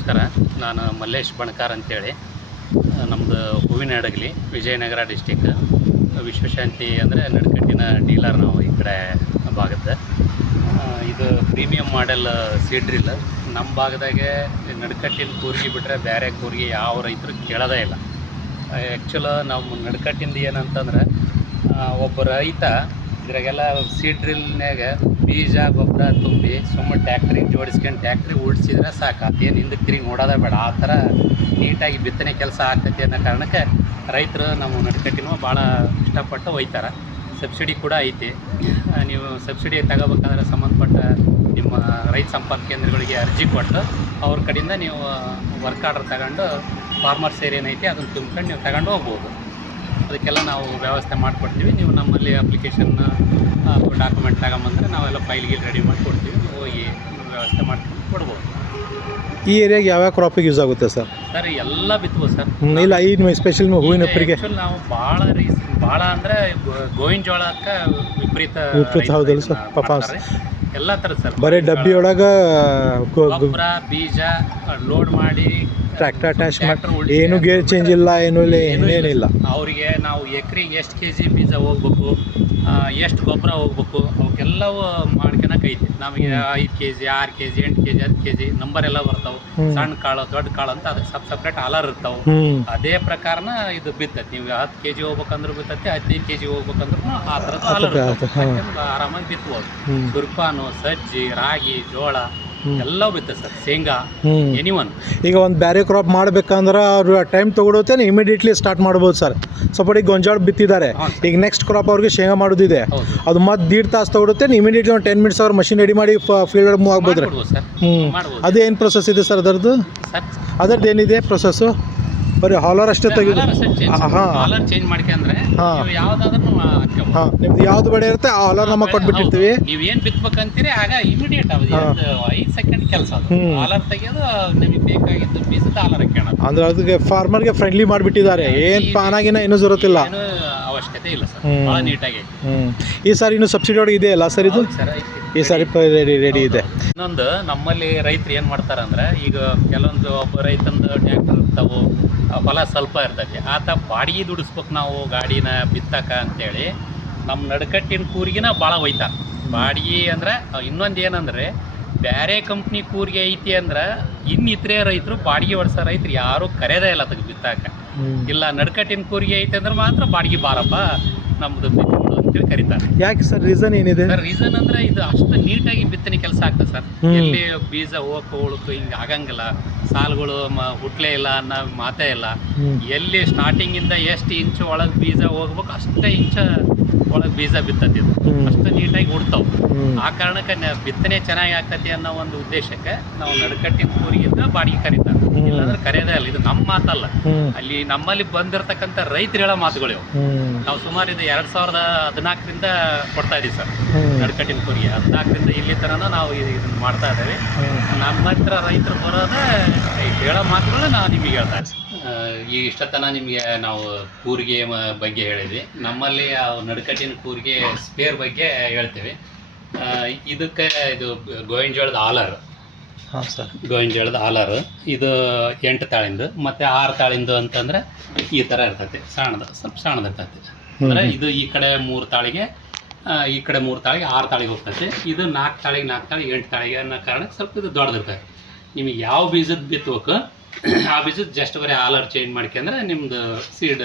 ನಮಸ್ಕಾರ. ನಾನು ಮಲ್ಲೇಶ್ ಬಣಕಾರ್ ಅಂತೇಳಿ. ನಮ್ಮದು ಹೂವಿನ ಹಡಗಲಿ, ವಿಜಯನಗರ ಡಿಸ್ಟಿಕ್. ವಿಶ್ವಶಾಂತಿ ಅಂದರೆ ನಡುಕಟ್ಟಿನ ಡೀಲರ್ ನಾವು ಈ ಕಡೆ ಭಾಗದ. ಇದು ಪ್ರೀಮಿಯಂ ಮಾಡೆಲ್ ಸೀಡ್ ಡ್ರಿಲ್. ನಮ್ಮ ಭಾಗದಾಗೆ ನಡುಕಟ್ಟಿನ ಕೂರ್ಗಿ ಬಿಟ್ಟರೆ ಬೇರೆ ಕೂರ್ಗಿ ಯಾವ ರೈತರು ಕೇಳೋದೇ ಇಲ್ಲ. ಆ್ಯಕ್ಚುಲ ನಾವು ನಡುಕಟ್ಟಿಂದ ಏನಂತಂದ್ರೆ, ಒಬ್ಬ ರೈತ ಇದ್ರಾಗೆಲ್ಲ ಸೀಡ್ ಡ್ರಿಲ್ನಾಗ ಬೀಜ ಗೊಬ್ಬರ ತುಂಬಿ ಸುಮ್ಮನೆ ಟ್ಯಾಕ್ಟ್ರಿಗೆ ಜೋಡಿಸ್ಕೊಂಡು ಟ್ಯಾಕ್ಟ್ರಿಗೆ ಉಳಿಸಿದ್ರೆ ಸಾಕು, ಅದೇನು ಹಿಂದಕ್ಕೆ ತಿರುಗಿ ನೋಡೋದೇ ಬೇಡ. ಆ ಥರ ನೀಟಾಗಿ ಬಿತ್ತನೆ ಕೆಲಸ ಆಗ್ತೈತಿ ಅನ್ನೋ ಕಾರಣಕ್ಕೆ ರೈತರು ನಮ್ಮ ನಡುಕಟ್ಟಿನೂ ಭಾಳ ಇಷ್ಟಪಟ್ಟು ಒಯ್ತಾರೆ. ಸಬ್ಸಿಡಿ ಕೂಡ ಐತಿ. ನೀವು ಸಬ್ಸಿಡಿ ತಗೋಬೇಕಾದ್ರೆ ಸಂಬಂಧಪಟ್ಟ ನಿಮ್ಮ ರೈತ ಸಂಪರ್ಕ ಕೇಂದ್ರಗಳಿಗೆ ಅರ್ಜಿ ಕೊಟ್ಟು ಅವ್ರ ಕಡೆಯಿಂದ ನೀವು ವರ್ಕ್ ಆರ್ಡರ್ ತಗೊಂಡು ಫಾರ್ಮರ್ಸ್ ಏನೇನೈತಿ ಅದನ್ನು ತುಂಬ್ಕೊಂಡು ನೀವು ತಗೊಂಡು ಹೋಗ್ಬೋದು. ಅದಕ್ಕೆಲ್ಲ ನಾವು ವ್ಯವಸ್ಥೆ ಮಾಡಿಕೊಡ್ತೀವಿ. ನೀವು ನಮ್ಮಲ್ಲಿ ಅಪ್ಲಿಕೇಶನ್ ಡಾಕ್ಯುಮೆಂಟ್ ತಗೊಂಬಂದರೆ ನಾವೆಲ್ಲ ಫೈಲ್ಗೆ ರೆಡಿ ಮಾಡಿ ಕೊಡ್ತೀವಿ. ನೀವು ಹೋಗಿ ವ್ಯವಸ್ಥೆ ಮಾಡ್ಕೊಂಡು ಕೊಡ್ಬೋದು. ಈ ಏರಿಯಾಗೆ ಯಾವ್ಯಾವ ಕ್ರಾಪಿಗೆ ಯೂಸ್ ಆಗುತ್ತೆ ಸರ್? ಸರ್ ಎಲ್ಲ ಬಿತ್ಬೋದು ಸರ್. ಇಲ್ಲ, ಈ ಸ್ಪೆಷಲ್ ಹೂವಿನ ಒಬ್ಬರಿಗೆ ನಾವು ಭಾಳ ಅಂದರೆ ಗೋವಿನ ಜೋಳಕ್ಕೆ ವಿಪರೀತ ಹೌದಲ್ಲ ಸರ್? ಪಾಪ ಎಲ್ಲ ಥರ ಸರ್. ಬರೀ ಡಬ್ಬಿ ಒಳಗೆ ಗೊಬ್ಬರ ಬೀಜ ಲೋಡ್ ಮಾಡಿ ಟ್ರ್ಯಾಕ್ಟರ್ ಅಟ್ಯಾಚ್ ಮಾಡಿ ಏನು ಗೇರ್ ಚೇಂಜ್ ಇಲ್ಲ, ಏನೂ ಇಲ್ಲ, ಏನೇನಿಲ್ಲ. ಅವರಿಗೆ ನಾವು ಎಕರೆಗೆ ಎಷ್ಟು ಕೆಜಿ ಬೀಜ ಹೋಗ್ಬೇಕು, ಎಷ್ಟು ಗೊಬ್ಬರ ಹೋಗ್ಬೇಕು, ಅವಕ್ಕೆಲ್ಲವೂ ಮಾಡ್ಕೊಳಕೈತಿ. ನಮಗೆ 5 kg 6 kg 8 kg 10 kg number ಎಲ್ಲ ಬರ್ತಾವೆ. ಸಣ್ಣ ಕಾಳು ದೊಡ್ಡ ಕಾಳು ಅಂತ ಅದಕ್ಕೆ ಸಪ್ರೇಟ್ ಆಲರ್ ಇರ್ತಾವೆ. ಅದೇ ಪ್ರಕಾರನ ಇದು ಬಿತ್ತೈತಿ. ನೀವು 10 kg ಹೋಗ್ಬೇಕಂದ್ರೂ ಬಿತ್ತೈತಿ, 15 kg ಹೋಗ್ಬೇಕಂದ್ರೂ ಆ ಥರದ್ದು ಆಲರ್ ಆರಾಮಾಗಿ ಬಿತ್ಬೋದು. ಸುರ್ಪಾನು, ಸಜ್ಜಿ, ರಾಗಿ, ಜೋಳ ಎಲ್ಲವೂ ಬಿತ್ತ ಸರ್. ಶೇಂಗಾ, ಎನಿವನ್. ಈಗ ಒಂದು ಬೇರೆ ಕ್ರಾಪ್ ಮಾಡ್ಬೇಕಂದ್ರೆ ಅವ್ರು ಟೈಮ್ ತೊಗೊಳುತ್ತೇನೆ, ಇಮಿಡಿಯೇಟ್ಲಿ ಸ್ಟಾರ್ಟ್ ಮಾಡ್ಬೋದು ಸರ್. ಸಪೋರ್ಟ್ ಈಗ ಗೊಂಜಾಳ ಬಿತ್ತಿದ್ದಾರೆ, ಈಗ ನೆಕ್ಸ್ಟ್ ಕ್ರಾಪ್ ಅವ್ರಿಗೆ ಶೇಂಗಾ ಮಾಡೋದಿದೆ, ಅದು ಮತ್ತೆ 1.5 ತಾಸು ತೊಗೊಳುತ್ತೇನೆ, ಇಮಿಡಿಯೇಟ್ಲಿ ಒಂದು 10 ಮಿನಿಟ್ಸ್ ಅವ್ರು ಮಷಿನ್ ರೆಡಿ ಮಾಡಿ ಫೀಲ್ಡ್ ಮೂವ್ ಆಗ್ಬೋದು. ಅದು ಏನು ಪ್ರೊಸೆಸ್ ಇದೆ ಸರ್ ಅದರದ್ದು? ಅದರದ್ದು ಏನಿದೆ ಪ್ರೊಸೆಸ್ಸು? ಬರೀ ಹಾಲರ್ ಅಷ್ಟೇ ತೆಗೆದು ಹಾಲರ್ ಚೇಂಜ್ ಮಾಡ್ಕೊಂಡ್ರೆ ಯಾವ್ದಾದ್ರೂ ನಿಮ್ದು ಯಾವ್ದು ಬೆಳೆ ಇರುತ್ತೆ ಆ ಹಾಲರ್ ನಮಗೆ ಕೊಟ್ಬಿಟ್ಟಿರ್ತೀವಿ. ನೀವು ಏನು ಬಿತ್ಬೇಕಂತೀರಿ ಆಗ ಇಮಿಡಿಯೇಟ್ 5 ಸೆಕೆಂಡ್ ಕೆಲಸ. ಹಾಲರ್ ತೆಗೆಯೋದು ನಿಮಗೆ ಬೇಕಾಗಿದ್ದು ಬೀಜದ ಹಾಲರ್ ಹಾಕೋಣ. ಅಂದ್ರೆ ಅದಕ್ಕೆ ಫಾರ್ಮರ್ಗೆ ಫ್ರೆಂಡ್ಲಿ ಮಾಡಿಬಿಟ್ಟಿದ್ದಾರೆ. ಏನು ಪಾನಾಗಿನ ಏನೂ ಜರುತ್ತಿಲ್ಲ, ಅವಶ್ಯಕತೆ ಇಲ್ಲ ಸರ್. ಭಾಳ ನೀಟಾಗಿ. ಈ ಸಾರಿ ಇನ್ನೂ ಸಬ್ಸಿಡಿ ಒಳಗೆ ಇದೆಯಲ್ಲ ಸರ್ ಇದು? ಈ ಸಾರಿ ರೆಡಿ ಇದೆ. ಇನ್ನೊಂದು ನಮ್ಮಲ್ಲಿ ರೈತರು ಏನು ಮಾಡ್ತಾರೆ ಅಂದರೆ, ಈಗ ಕೆಲವೊಂದು ಒಬ್ಬ ರೈತಂದು ಟ್ಯಾಕ್ಟರ್ ಇರ್ತಾವೆ, ಹೊಲ ಸ್ವಲ್ಪ ಇರ್ತೈತಿ, ಆತ ಬಾಡಿಗೆ ದುಡಿಸ್ಬೇಕು ನಾವು ಗಾಡಿನ ಬಿತ್ತಕ ಅಂತೇಳಿ ನಮ್ಮ ನಡುಕಟ್ಟಿನ ಕೂರಿಗಿನ ಭಾಳ ಒಯ್ತಾರೆ. ಬಾಡಿಗೆ ಅಂದರೆ ಇನ್ನೊಂದು ಏನಂದರೆ, ಬೇರೆ ಕಂಪ್ನಿ ಕೂರಿಗೆ ಐತಿ ಅಂದ್ರೆ ಇನ್ನಿತರೆ ರೈತರು ಬಾಡಿಗೆ ಹೊಡ್ಸೋ ರೈತರು ಯಾರೂ ಕರೆಯೋದೇ ಇಲ್ಲ ಅದಕ್ಕೆ ಬಿತ್ತಾಕ. ಇಲ್ಲ ನಡುಕಟ್ಟಿನ ಕೂರಿಗೆ ಐತೆ ಅಂದ್ರೆ ಮಾತ್ರ ಬಾಡಿಗೆ ಬಾರಪ್ಪ ನಮ್ಮದು ಬಿತ್ತುಗಳು ಅಂತೇಳಿ ಕರೀತಾರೆ. ಯಾಕೆ ಸರ್? ರೀಸನ್ ಏನಿದೆ ಸರ್? ರೀಸನ್ ಅಂದರೆ ಇದು ಅಷ್ಟು ನೀಟಾಗಿ ಬಿತ್ತನೆ ಕೆಲಸ ಆಗ್ತದೆ ಸರ್. ಎಲ್ಲಿ ಬೀಜ ಹೋಗೋಕು ಹಿಂಗೆ ಆಗಂಗಿಲ್ಲ, ಸಾಲುಗಳು ಹುಟ್ಲೇ ಇಲ್ಲ ಅನ್ನೋ ಮಾತೇ ಇಲ್ಲ. ಎಲ್ಲಿ ಸ್ಟಾರ್ಟಿಂಗಿಂದ ಎಷ್ಟು ಇಂಚು ಒಳಗೆ ಬೀಜ ಹೋಗ್ಬೇಕು ಅಷ್ಟೇ ಇಂಚ ಒಳಗೆ ಬೀಜ ಬಿತ್ತತಿದ್ದು ಅಷ್ಟು ನೀಟಾಗಿ ಹುಡ್ತಾವೆ. ಆ ಕಾರಣಕ್ಕೆ ಬಿತ್ತನೆ ಚೆನ್ನಾಗಿ ಆಗ್ತತಿ ಅನ್ನೋ ಒಂದು ಉದ್ದೇಶಕ್ಕೆ ನಾವು ನಡುಕಟ್ಟಿನ ಕೂರಿಗಿಂದ ಬಾಡಿಗೆ ಕರೀತಾರೆ. ಇಲ್ಲಾಂದ್ರೆ ಕರೆಯೋದೇ ಇಲ್ಲ. ಇದು ನಮ್ಮ ಮಾತಲ್ಲ, ಅಲ್ಲಿ ನಮ್ಮಲ್ಲಿ ಬಂದಿರತಕ್ಕಂಥ ರೈತರು ಹೇಳೋ ಮಾತುಗಳು. ನಾವು ಸುಮಾರು ಇದು 2014ರಿಂದ ಕೊಡ್ತಾ ಇದೀವಿ ಸರ್ ನಡುಕಟ್ಟಿನ ಕೂರಿಗೆ. 14ರಿಂದ ಇಲ್ಲಿ ತನಕ ನಾವು ಇದನ್ನ ಮಾಡ್ತಾ ಇದ್ದೇವೆ. ನಮ್ಮ ಹತ್ರ ರೈತರು ಬರೋದೇ ಹೇಳೋ ಮಾತುಗಳು ನಾವು ನಿಮಗೆ ಹೇಳ್ತಾ ಇದ್ದೀವಿ. ಈ ಇಷ್ಟತನ ನಿಮಗೆ ನಾವು ಕೂರಿಗೆ ಬಗ್ಗೆ ಹೇಳಿದ್ವಿ. ನಮ್ಮಲ್ಲಿ ನಡುಕಟ್ಟಿನ ಕೂರಿಗೆ ಸ್ಪೇರ್ ಬಗ್ಗೆ ಹೇಳ್ತೀವಿ. ಇದಕ್ಕೆ ಇದು ಗೋವಿನ ಜೋಳದ ಆಲರ್. ಹಾಂ ಸರ್, ಗೋವಿನ ಜೋಳದ ಆಲರ್ ಇದು 8 ತಾಳಿಂದು ಮತ್ತು 6 ತಾಳಿಂದು ಅಂತಂದರೆ ಈ ಥರ ಇರ್ತೈತಿ. ಸ್ವಲ್ಪ ಸಣ್ಣದು ಇರ್ತೈತಿ. ಅಂದರೆ ಇದು ಈ ಕಡೆ 3 ತಾಳಿಗೆ, ಈ ಕಡೆ 3 ತಾಳಿಗೆ 6 ತಾಳಿಗೆ ಹೋಗ್ತೈತಿ. ಇದು 4 ತಾಳಿಗೆ 4 ತಾಳಿಗೆ 8 ತಾಳಿಗೆ ಅನ್ನೋ ಕಾರಣಕ್ಕೆ ಸ್ವಲ್ಪ ಇದು ದೊಡ್ಡದಿರ್ತೈತಿ. ನಿಮಗೆ ಯಾವ ಬೀಜದ ಬಿತ್ತಬೇಕು ಆ ಬೀಜದ ಜಸ್ಟ್ ಬರೀ ಆಲರ್ ಚೇಂಜ್ ಮಾಡ್ಕೊಂಡ್ರೆ ನಿಮ್ಮದು ಸೀಡ್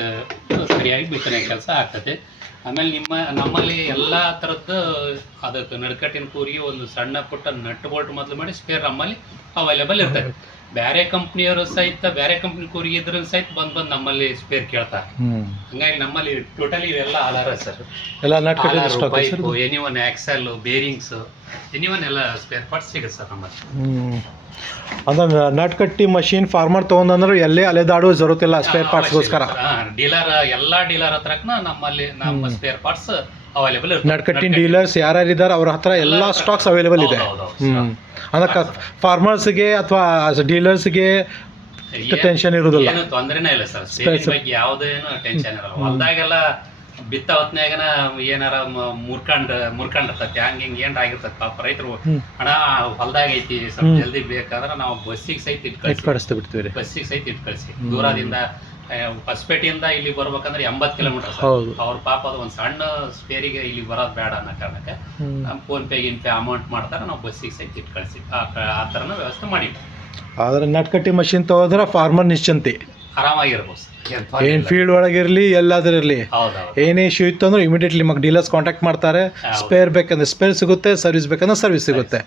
ಸರಿಯಾಗಿ ಬಿತ್ತನೆ ಕೆಲಸ ಆಗ್ತೈತಿ. ಆಮೇಲೆ ನಮ್ಮಲ್ಲಿ ಎಲ್ಲ ಥರದ್ದು ಅದಕ್ಕೆ ನಡುಕಟ್ಟಿನ ಕೂರಿಗೆ ಒಂದು ಸಣ್ಣ ಪುಟ್ಟ ನಟ್ ಬೋಲ್ಟ್ ಮೊದಲು ಮಾಡಿ ಸ್ಪೇರ್ ನಮ್ಮಲ್ಲಿ ಅವೈಲೇಬಲ್ ಇರ್ತದೆ. ಬೇರೆ ಕಂಪ್ನಿಯವರು ಸಹಿತ ಬೇರೆ ಕಂಪ್ನಿ ಕೂರಿಗೆ ಇದ್ರ ಸಹಿತ ಬಂದು ನಮ್ಮಲ್ಲಿ ಸ್ಪೇರ್ ಕೇಳ್ತಾರೆ. ಹಂಗಾಗಿ ನಮ್ಮಲ್ಲಿ ಟೋಟಲಿ ಇವೆಲ್ಲ ಆಲಾರ ಸರ್. ಎಲ್ಲ pipe, anyone axle, bearings, anyone ಎಲ್ಲ ಸ್ಪೇರ್ ಪಾರ್ಟ್ಸ್ ಸಿಗುತ್ತೆ ಸರ್ ನಮ್ಮಲ್ಲಿ. ಅಂದ್ರೆ ನಟ್ ಕಟ್ಟಿ ಮಷೀನ್ ಫಾರ್ಮರ್ ತೊಗೊಂಡ್ರೆ ಎಲ್ಲೇ ಅಲೆದಾಡೋ ಜರುತ್ತಿಲ್ಲ ಸ್ಪೇರ್ ಪಾರ್ಟ್ಸ್ಗೋಸ್ಕರ. ಡೀಲರ್ ಎಲ್ಲ ಡೀಲರ್ ಹತ್ರಕ್ಕೂ ನಮ್ಮಲ್ಲಿ ನಮ್ಮ ಸ್ಪೇರ್ ಪಾರ್ಟ್ಸ್ ಅವೈಲೇಬಲ್ ಇರುತ್ತೆ. ನಟ್ ಕಟ್ಟಿನ ಡೀಲರ್ಸ್ ಯಾರ್ಯಾರು ಇದ್ದಾರೆ ಅವ್ರ ಹತ್ರ ಎಲ್ಲ ಸ್ಟಾಕ್ಸ್ ಅವೈಲೇಬಲ್ ಇದೆ. ಅದಕ್ಕೆ ಫಾರ್ಮರ್ಸ್ಗೆ ಅಥವಾ ಡೀಲರ್ಸ್ಗೆ ಟೆನ್ಷನ್ ಇರೋದಿಲ್ಲ, ಏನು ತೊಂದರೆನೇ ಇಲ್ಲ ಸರ್. ಸ್ಪೇರ್ ಬಗ್ಗೆ ಯಾವುದೇನು ಟೆನ್ಷನ್ ಇರಲ್ಲ. ಹೊಲದಾಗೆಲ್ಲ ಬಿತ್ತ ಹೊತ್ನ್ಯಾಗನ ಏನಾರ ಮುರ್ಕೊಂಡಿರ್ತತಿ ಹಿಂಗೆ ಏನಾರ ಆಗಿರ್ತತಿ ಪಾಪ ರೈತರು ಹಣ ಹೊಲ್ದಾಗ ಐತಿ ಸ್ವಲ್ಪ ಜಲ್ದಿ ಬೇಕಾದ್ರೆ ನಾವು ಬಸ್ಸಿಗೆ ಸಹಿತ ಇಟ್ಟು ಕಳಿಸ್ತಾ ಬಿಡ್ತೀವಿ ರೀ. ಬಸ್ಸಿಗೆ ಸಹಿತ ಇಟ್ಟು ಕಳಿಸಿ ದೂರದಿಂದ ಹೊಸಪೇಟೆಯಿಂದ ಇಲ್ಲಿ ಬರ್ಬೇಕಂದ್ರೆ 80 ಕಿಲೋಮೀಟರ್. ಹೌದು. ಅವ್ರ ಪಾಪ ಅದು ಒಂದು ಸಣ್ಣ ಸ್ಪೇರಿಗೆ ಇಲ್ಲಿ ಬರೋದು ಬೇಡ ಅನ್ನೋ ಕಾರಣಕ್ಕೆ ಫೋನ್ ಪೇ ಅಮೌಂಟ್ ಮಾಡ್ತಾರೆ, ನಾವು ಬಸ್ಸಿಗೆ ಸಹಿತ ಇಟ್ಟು ಕಳಿಸಿ ಆ ಥರನ ವ್ಯವಸ್ಥೆ ಮಾಡಿದ್ವಿ. ಆದ್ರೆ ನಟ್ಕಟ್ಟಿ ಮಷಿನ್ ತಗೋದ್ರೆ ಫಾರ್ಮರ್ ನಿಶ್ಚಂತಿ ಆರಾಮಾಗಿರ್ಬೋದು ಸರ್. ಏನ್ ಫೀಲ್ಡ್ ಒಳಗಿರ್ಲಿ ಎಲ್ಲಾದ್ರೂ ಇರಲಿ, ಏನೇ ಇಶ್ಯೂ ಇತ್ತು ಅಂದ್ರೆ ಇಮಿಡಿಯೇಟ್ಲಿ ನಿಮಗೆ ಡೀಲರ್ಸ್ ಕಾಂಟ್ಯಾಕ್ಟ್ ಮಾಡ್ತಾರೆ. ಸ್ಪೇರ್ ಬೇಕಂದ್ರೆ ಸ್ಪೇರ್ ಸಿಗುತ್ತೆ, ಸರ್ವಿಸ್ ಬೇಕಂದ್ರೆ ಸರ್ವಿಸ್ ಸಿಗುತ್ತೆ.